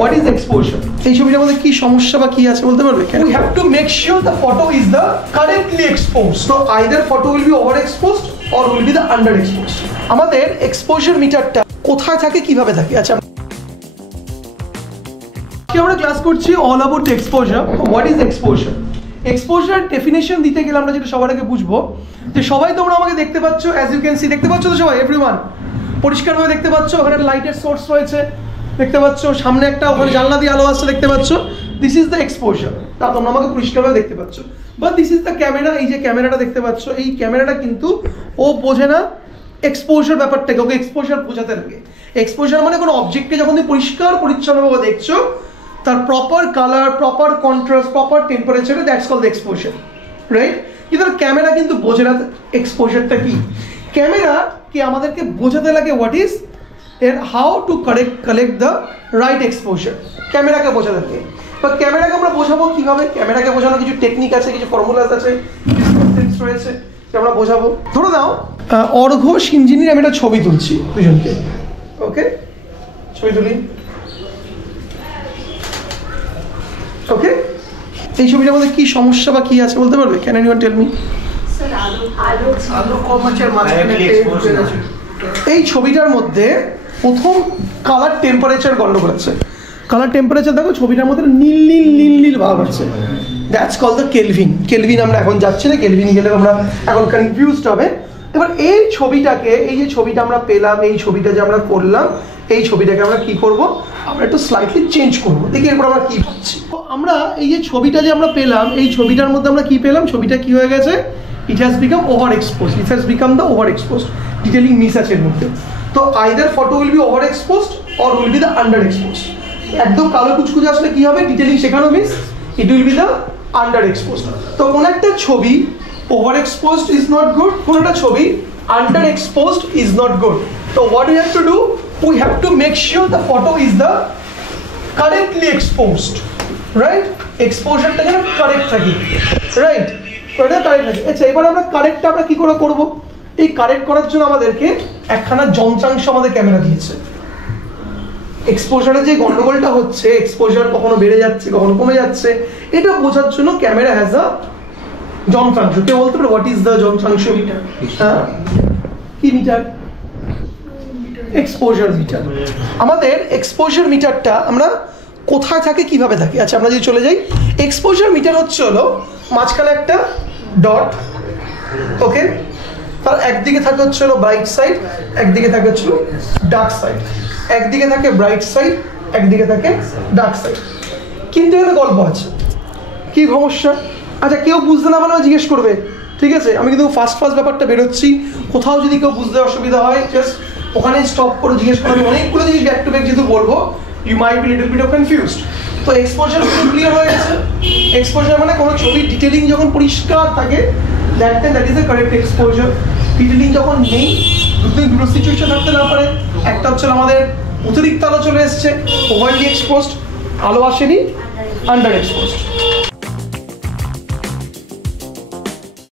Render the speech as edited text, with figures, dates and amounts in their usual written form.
What is exposure? এই ছবিটার মধ্যে কি সমস্যা বা কি আছে বলতে পারবে? We have to make sure the photo is the correctly exposed. So either photo will be over exposed or will be the under exposed. আমাদের এক্সপোজার মিটারটা কোথায় থাকে, কিভাবে থাকে? আচ্ছা, আমরা ক্লাস করছি all about exposure. What is exposure? Exposure definition দিতে গেলে আমরা যেটা সবার আগে বুঝবো যে সবাই তোমরা আমাকে দেখতে পাচ্ছ, অ্যাজ ইউ ক্যান সি, দেখতে পাচ্ছ তো সবাই, এভরিওয়ান পরিষ্কারভাবে দেখতে পাচ্ছ। ওখানে লাইটের সোর্স রয়েছে দেখতে পাচ্ছ, সামনে একটা ওখানে জানলা দিয়ে আলো আসছে দেখতে পাচ্ছ। দিস ইজ দ্য এক্সপোজার, তা তোমরা আমাকে পরিষ্কারভাবে দেখতে পাচ্ছ। But this is the camera. এই যে ক্যামেরাটা দেখতে পাচ্ছ, এই ক্যামেরাটা কিন্তু ও বোঝে না এক্সপোজার ব্যাপারটাকে, ওকে এক্সপোজার বোঝাতে লাগে। এক্সপোজার মানে কোনো অবজেক্টকে যখন তুমি পরিষ্কার পরিচ্ছন্নভাবে দেখছো, তার proper colour, proper contrast, proper টেম্পারেচারে, দ্যাটস কল্ড এক্সপোজার, রাইট? কিন্তু ক্যামেরা কিন্তু বোঝে না এক্সপোজারটা কি। ক্যামেরাকে আমাদেরকে বোঝাতে লাগে হোয়াট ইজ এর how to collect the right exposure. ক্যামেরাকে বোঝাতে লাগে। বা ক্যামেরাকে আমরা বোঝাবো কিভাবে? ক্যামেরাকে বোঝানোর কিছু টেকনিক আছে, কিছু ফর্মুলাস আছে, কিছু রয়েছে যে আমরা বোঝাবো। ধরে নাও অর্ঘ সিঞ্জিনির আমি একটা ছবি তুলছি দুজনকে, ওকে? ছবি তুলি, ওকে? এই ছবিটার মধ্যে কি সমস্যা বা কি আছে বলতে পারবে? Can anyone tell me? এই ছবিটার মধ্যে প্রথম কালার টেম্পারেচার গন্ডগোল আছে। কালার টেম্পারেচার দেখো ছবিটার মধ্যে নীল নীল নীল নীল ভাব আছে, that's call the Kelvin. Kelvin আমরা এখন যাচ্ছি না, কেলভিন গেলে আমরা এখন কনফিউজড হবে। এবার এই ছবিটাকে, এই যে ছবিটা আমরা পেলাম, এই ছবিটা যে আমরা করলাম, এই ছবিটাকে আমরা কি করব? আমরা একটু স্লাইটলি চেঞ্জ করবো, দেখি এরপর আমরা কি পাচ্ছি। তো আমরা এই যে ছবিটা যে আমরা পেলাম, এই ছবিটার মধ্যে আমরা কি পেলাম? ছবিটা কি হয়ে গেছে? It has become over exposed. It has become the over exposed. Detailing miss আছে এর মধ্যে। তো either photo will be over exposed or will be the under exposed. একদম কালো কুচকুচে আসলে কি হবে? ডিটেলিং সেখানে miss, it will be the under exposed. তো কোন একটা ছবি over exposed is not good, কোন একটা ছবি under exposed is not good. তো what we have to do? We have to make sure the photo is the correctly exposed, right? Exposure টা যেন কারেক্ট থাকে, রাইট? ওটা কারেক্ট থাকে। আচ্ছা, এবার আমরা কারেক্টটা আমরা কি করে করব? এই কারেক্ট করার জন্য আমাদেরকে একখানা যন্ত্রাংশ আমাদের ক্যামেরা দিয়েছে। এক্সপোজারে যে গন্ডগোলটা হচ্ছে, এক্সপোজার কখনো বেড়ে যাচ্ছে কখনো কমে যাচ্ছে, এটা বোঝার জন্য ক্যামেরা হ্যাজ আ যন্ত্রাংশ। কে বলতে পারে হোয়াট ইজ দ্য যন্ত্রাংশ? হ্যাঁ, কি মিটার? Exposure meter. আমাদের এক্সপোজার মিটারটা আমরা কোথায় থাকে, কিভাবে থাকে? আচ্ছা, আমরা যদি চলে যাই, এক্সপোজার মিটার হচ্ছে হলো মাঝখানে একটা ডট, ওকে? তার একদিকে থাকে হচ্ছে হলো ব্রাইট সাইড, একদিকে থাকে হচ্ছে ডার্ক সাইড। একদিকে থাকে ব্রাইট সাইড, একদিকে থাকে ডার্ক সাইড। কিন্তু এখানে গল্প আছে। কি সমস্যা? আচ্ছা, কেউ বুঝতে না পারলে জিজ্ঞেস করবে, ঠিক আছে? আমি কিন্তু ফার্স্ট ব্যাপারটা বেরোচ্ছি, কোথাও যদি কেউ বুঝতে অসুবিধা হয় জাস্ট ওখানে স্টপ করে জিজ্ঞেস করো। আমি অনেকগুলো জিনিস ব্যাক টু ব্যাক যেহেতু বলবো, you might be little bit of confused. তো এক্সপোজার ক্লিয়ার হয়ে গেছে। এক্সপোজার মানে কোনো ছবির ডিটেলিং যখন পরিষ্কার থাকে, that is the correct exposure. Detailing যখন নেই, দুটো সিচুয়েশন থাকতে না পারে। একটা হচ্ছে আমাদের অতিরিক্ত আলো চলে এসছে, ওভারলি এক্সপোজড, আলো আসেনি, আন্ডার এক্সপোজড।